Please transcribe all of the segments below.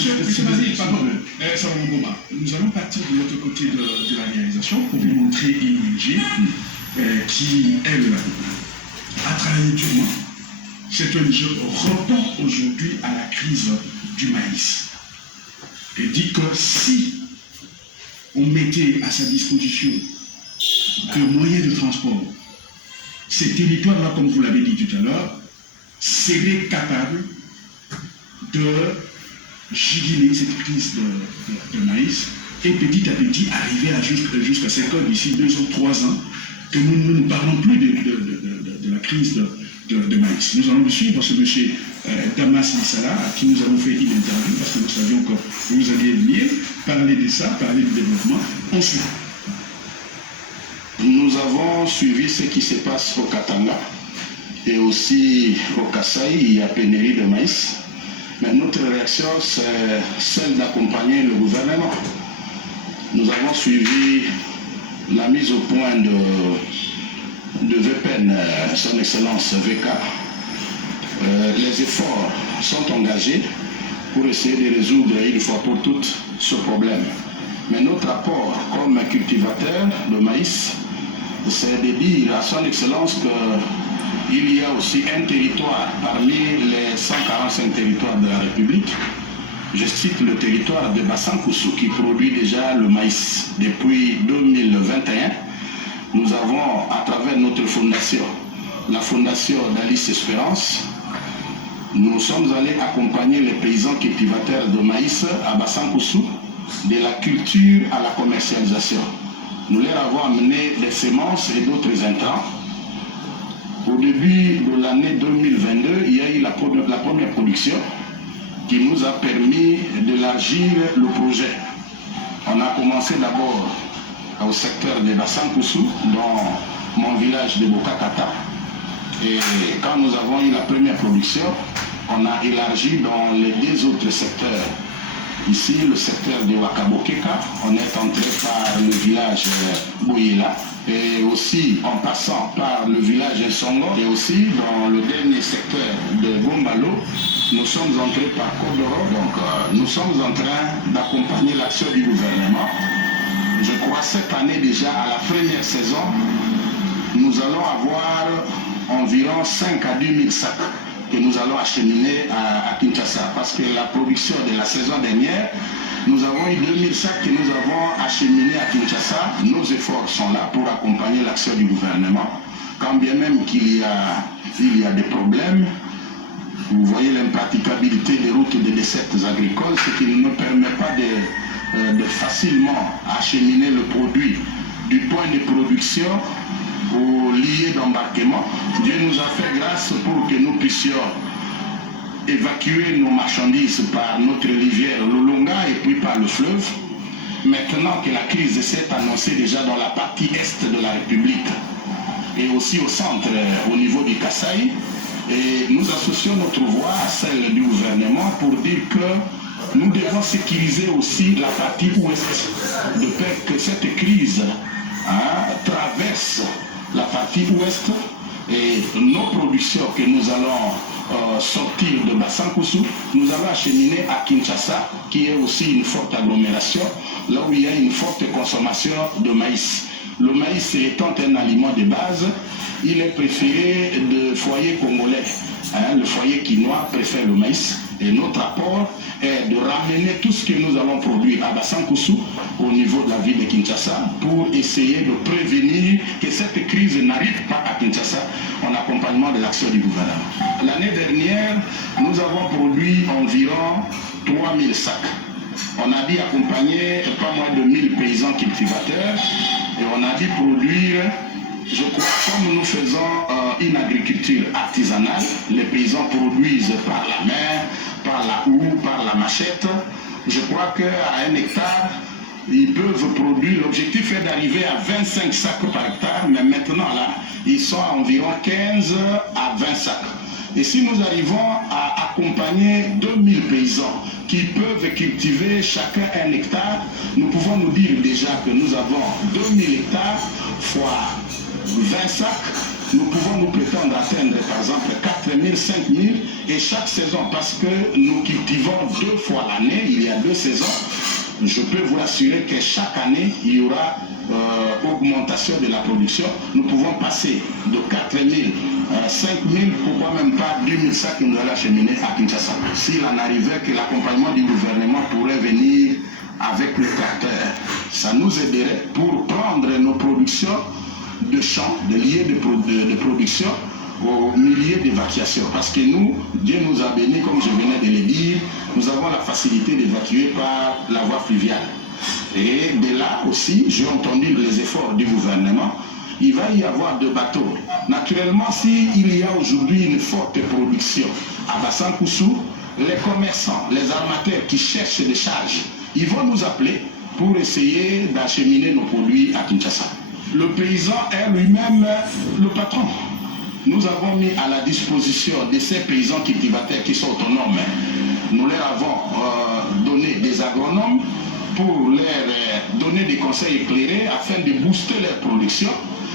Monsieur Bazé, pardon, nous allons partir de l'autre côté de la réalisation pour vous montrer une ONG qui, elle, a travaillé durement. Cette ONG répond aujourd'hui à la crise du maïs. Et dit que si on mettait à sa disposition des moyens de transport, ces territoires-là, comme vous l'avez dit tout à l'heure, seraient capables de juguler cette crise de maïs et petit à petit arriver à jusqu'à ce que d'ici 2 ans, 3 ans, que nous ne parlons plus de la crise de maïs. Nous allons le suivre, ce monsieur Damas Lissala, à qui nous avons fait une interview parce que nous savions que vous alliez venir parler de ça, parler du développement. On suit. Nous avons suivi ce qui se passe au Katanga et aussi au Kasaï, il y a pénurie de maïs. Mais notre réaction, c'est celle d'accompagner le gouvernement. Nous avons suivi la mise au point de VPN, son excellence VK. Les efforts sont engagés pour essayer de résoudre une fois pour toutes ce problème. Mais notre apport comme cultivateur de maïs, c'est de dire à son excellence qu'il y a aussi un territoire parmi les 145 territoires de la République. Je cite le territoire de Bassankoussou qui produit déjà le maïs depuis 2021. Nous avons, à travers notre fondation, la fondation d'Alice Espérance, nous sommes allés accompagner les paysans cultivateurs de maïs à Bassankoussou, de la culture à la commercialisation. Nous leur avons amené des semences et d'autres intrants. Au début de l'année 2022, il y a eu la première production qui nous a permis d'élargir le projet. On a commencé d'abord au secteur de Bassankoussou, dans mon village de Bokakata. Et quand nous avons eu la première production, on a élargi dans les 2 autres secteurs. Ici, le secteur de Wakabokeka, on est entré par le village Bouyela, et aussi en passant par le village Songo, et aussi dans le dernier secteur de Gombalo, nous sommes entrés par Kodoro. Donc nous sommes en train d'accompagner l'action du gouvernement. Je crois cette année déjà, à la première saison, nous allons avoir environ 5 à 10 000 sacs que nous allons acheminer à Kinshasa, parce que la production de la saison dernière, nous avons eu 2000 sacs que nous avons acheminés à Kinshasa. Nos efforts sont là pour accompagner l'action du gouvernement, quand bien même qu'il y a des problèmes. Vous voyez l'impraticabilité des routes de dessertes agricoles, ce qui ne permet pas de facilement acheminer le produit du point de production au lieu d'embarquement. Dieu nous a fait grâce pour que nous puissions évacuer nos marchandises par notre rivière Lolonga et puis par le fleuve. Maintenant que la crise s'est annoncée déjà dans la partie est de la République et aussi au centre, au niveau du Kasaï, et nous associons notre voix à celle du gouvernement pour dire que nous devons sécuriser aussi la partie ouest, de peur que cette crise traverse la partie ouest et nos productions que nous allons sortir de Bassankoussou, nous allons acheminer à Kinshasa, qui est aussi une forte agglomération, là où il y a une forte consommation de maïs. Le maïs étant un aliment de base, il est préféré de foyers congolais. Le foyer quinois préfère le maïs. Et notre apport est de ramener tout ce que nous allons produire à Bassankoussou au niveau de la ville de Kinshasa pour essayer de prévenir que cette crise n'arrive pas à Kinshasa en accompagnement de l'action du gouvernement. L'année dernière, nous avons produit environ 3000 sacs. On a dû accompagner pas moins de 1000 paysans cultivateurs et on a dû produire, je crois, comme nous faisons une agriculture artisanale, les paysans produisent par la main, par la houe, par la machette. Je crois qu'à 1 hectare, ils peuvent produire, l'objectif est d'arriver à 25 sacs par hectare, mais maintenant là, ils sont à environ 15 à 20 sacs. Et si nous arrivons à accompagner 2000 paysans qui peuvent cultiver chacun 1 hectare, nous pouvons nous dire déjà que nous avons 2000 hectares fois 20 sacs, nous pouvons nous prétendre atteindre par exemple 4 000, 5 000 et chaque saison, parce que nous cultivons 2 fois l'année, il y a 2 saisons, je peux vous assurer que chaque année, il y aura augmentation de la production. Nous pouvons passer de 4 000, 5 000, pourquoi même pas 2 000 sacs que nous allons acheminer à Kinshasa. S'il en arrivait que l'accompagnement du gouvernement pourrait venir avec le tracteur, ça nous aiderait pour prendre nos productions de champs, de lieux de production aux milliers d'évacuations. Parce que nous, Dieu nous a bénis, comme je venais de le dire, nous avons la facilité d'évacuer par la voie fluviale. Et de là aussi, j'ai entendu les efforts du gouvernement, il va y avoir 2 bateaux. Naturellement, s'il y a aujourd'hui une forte production à Bassankoussou, les commerçants, les armateurs qui cherchent des charges, ils vont nous appeler pour essayer d'acheminer nos produits à Kinshasa. Le paysan est lui-même le patron. Nous avons mis à la disposition de ces paysans cultivateurs qui sont autonomes. Nous leur avons donné des agronomes pour leur donner des conseils éclairés afin de booster leur production.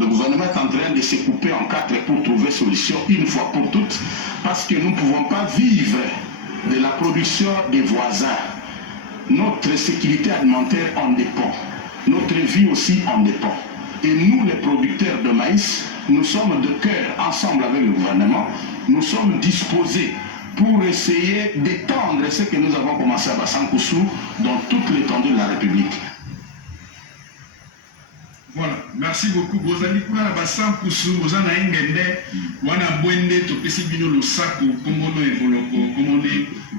Le gouvernement est en train de se couper en 4 pour trouver solution une fois pour toutes, parce que nous ne pouvons pas vivre de la production des voisins. Notre sécurité alimentaire en dépend. Notre vie aussi en dépend. Et nous, les producteurs de maïs, nous sommes de cœur, ensemble avec le gouvernement, nous sommes disposés pour essayer d'étendre ce que nous avons commencé à Bassankoussou dans toute l'étendue de la République. Voilà, merci beaucoup. Vous allez voir Bassankoussou, vous en avez un wana bwende to pesi bino lo sako komono evoloko komono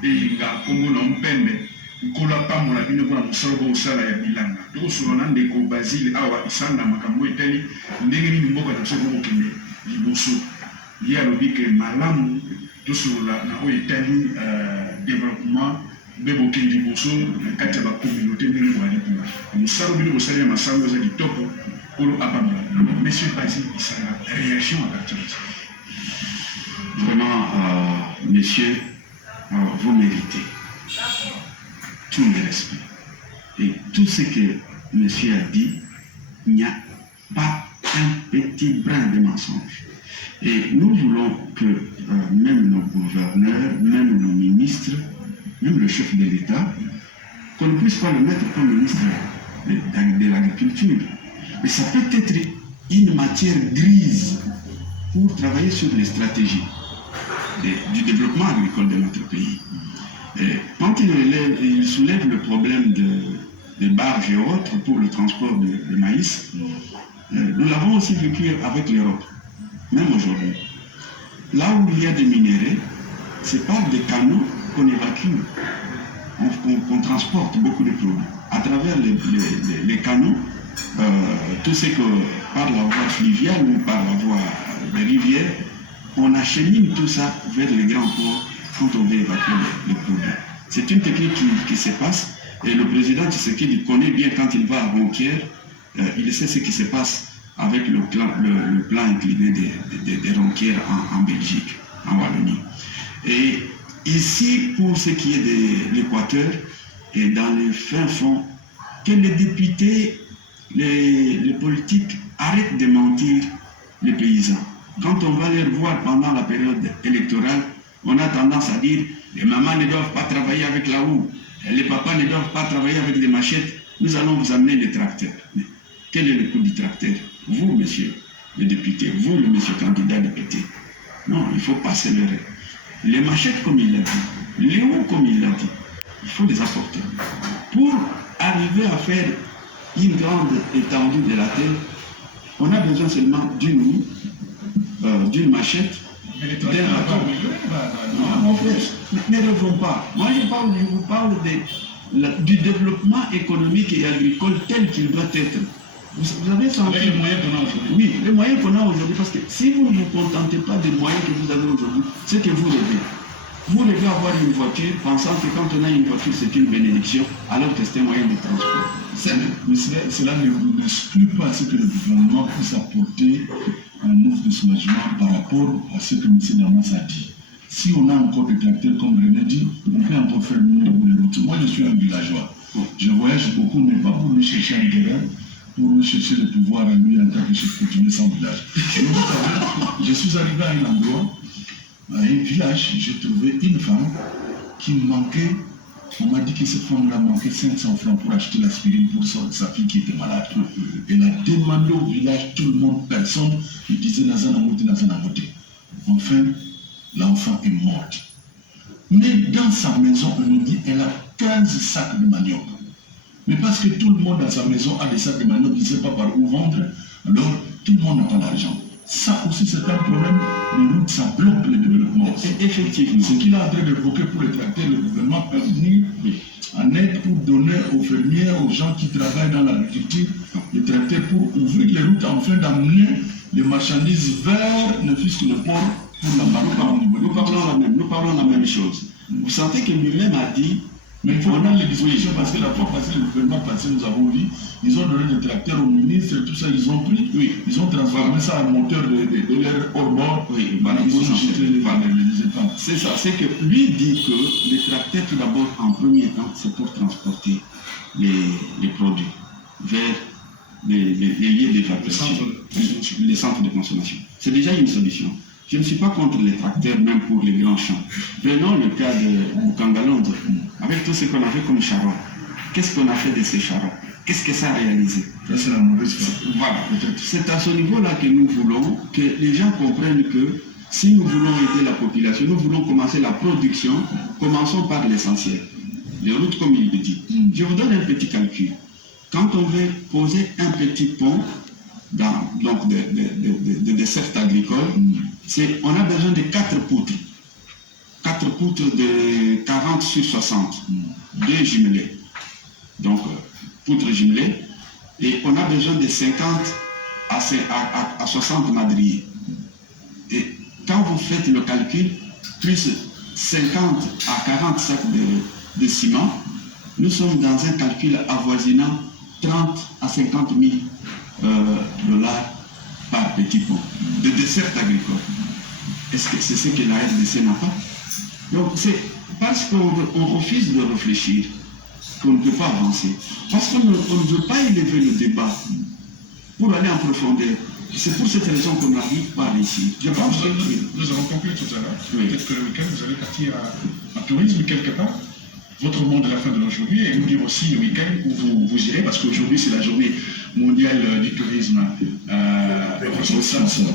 elinga komono mpembe kola pamola bino kwa musoro osala ya bilanga to solo nande ko Basile awa isanga makambo etali ndenge ni mboka na soko okende liboso ya lobike malamu to solo na o etali développement bebo kendi liboso na kati ya ba communauté ndenge wali kuna musoro bino osala ya masango za kitoko pour abandonner. Monsieur Basile Isanga, réaction à partir de ça. Vraiment, monsieur, vous méritez tout le respect. Et tout ce que monsieur a dit, il n'y a pas un petit brin de mensonge. Et nous voulons que même nos gouverneurs, même nos ministres, même le chef de l'État, qu'on ne puisse pas le mettre comme ministre de l'agriculture. Mais ça peut être une matière grise pour travailler sur les stratégies du développement agricole de notre pays. Et quand il soulève le problème de barges et autres pour le transport de maïs, nous l'avons aussi vécu avec l'Europe, même aujourd'hui. Là où il y a des minéraux, c'est par des canaux qu'on évacue, qu'on transporte beaucoup de produits. À travers les canaux, tout ce que par la voie fluviale ou par la voie des rivières, on achemine tout ça vers les grands ports quand on veut évacuer les produits. C'est une technique qui se passe et le président Tshisekedi connaît bien quand il va à Ronquière, il sait ce qui se passe avec le plan incliné des Ronquières en Belgique, en Wallonie. Et ici, pour ce qui est de l'Équateur et dans les fins fonds, que les députés, les politiques arrêtent de mentir les paysans. Quand on va les voir pendant la période électorale, on a tendance à dire les mamans ne doivent pas travailler avec la houe, les papas ne doivent pas travailler avec des machettes, nous allons vous amener des tracteurs. Mais quel est le coût du tracteur? Vous, monsieur le député, vous, le monsieur candidat député. Non, il faut pas se leurrer. Les machettes, comme il l'a dit, les houes, comme il l'a dit, il faut les apporter. Pour arriver à faire une grande étendue de la terre, on a besoin seulement d'une houe, d'une machette, d'un bâton. Non, mon frère, ne rêvons pas. Moi, je vous parle du développement économique et agricole tel qu'il doit être. Vous avez senti les moyens qu'on a aujourd'hui. Oui, les moyens qu'on a aujourd'hui, parce que si vous ne vous contentez pas des moyens que vous avez aujourd'hui, c'est que vous rêvez. Vous rêvez avoir une voiture, pensant que quand on a une voiture, c'est une bénédiction, alors que c'est un moyen de transport. Mais cela n'exclut pas ce que le gouvernement puisse apporter un offre de soulagement par rapport à ce que M. Damas a dit. Si on a encore des tracteurs comme René dit, on peut encore faire mieux pour les routes. Moi, je suis un villageois. Je voyage beaucoup, mais pas pour me chercher un terrain. pour chercher le pouvoir à lui en tant que chef coutumier sans village. Donc, vous savez, je suis arrivé à un endroit, à un village, j'ai trouvé une femme qui manquait. On m'a dit que cette femme-là manquait 500 francs pour acheter l'aspirine pour sa fille qui était malade. Elle a demandé au village, tout le monde, personne, il disait Nazana Mouti, Nazana Mouti. Enfin, l'enfant est morte. Mais dans sa maison, on nous dit qu'elle a 15 sacs de manioc. Mais parce que tout le monde dans sa maison a des sacs de manioc, il ne sait pas par où vendre, alors tout le monde n'a pas l'argent. Ça aussi, c'est un problème. Les routes, ça bloque le développement. Effectivement. Ce qu'il est en train d'évoquer pour les tracteurs, le gouvernement peut venir en aide pour donner aux fermiers, aux gens qui travaillent dans l'agriculture, les tracteurs pour ouvrir les routes afin d'amener les marchandises vers ne fût-ce que le port pour la Nous parlons la même chose. Vous sentez que lui-même a dit. Mais il faut prendre les dispositions parce que la fois passée, le gouvernement passé, nous avons vu, ils ont donné des tracteurs au ministre, tout ça, ils ont pris, ils ont transformé ça en moteur de leur hors-bord, ils ont jeté les étangs. C'est ça, c'est que lui dit que les tracteurs, tout d'abord, en premier temps, c'est pour transporter les produits vers les lieux d'évacuation, les centres de consommation. C'est déjà une solution. Je ne suis pas contre les tracteurs, même pour les grands champs. Prenons le cas de Bukangalonde, avec tout ce qu'on a fait comme charron. Qu'est-ce qu'on a fait de ces charrons? Qu'est-ce que ça a réalisé? Ça, c'est la mauvaise chose. Voilà. C'est à ce niveau-là que nous voulons que les gens comprennent que si nous voulons aider la population, nous voulons commencer la production, commençons par l'essentiel. Les routes, comme il le dit. Je vous donne un petit calcul. Quand on veut poser un petit pont, donc de dessert agricole, on a besoin de 4 poutres. 4 poutres de 40 sur 60, 2 jumelés. Donc, poutres jumelées. Et on a besoin de 50 à 60 madriers. Et quand vous faites le calcul, plus 50 à 40 sacs de ciment, nous sommes dans un calcul avoisinant 30 à 50 000 dollars par petit pont de dessert agricole. Est-ce que c'est ce que la RDC n'a pas? Donc c'est parce qu'on refuse de réfléchir qu'on ne peut pas avancer. Parce qu'on ne veut pas élever le débat pour aller en profondeur. C'est pour cette raison qu'on n'arrive pas à réussir. Je pense que nous avons conclu tout à l'heure. Peut-être que le week-end, vous allez partir en tourisme quelque part. Votre monde de la fin de l'aujourd'hui et nous dire aussi le week-end où vous irez, parce qu'aujourd'hui c'est la journée mondiale du tourisme responsable.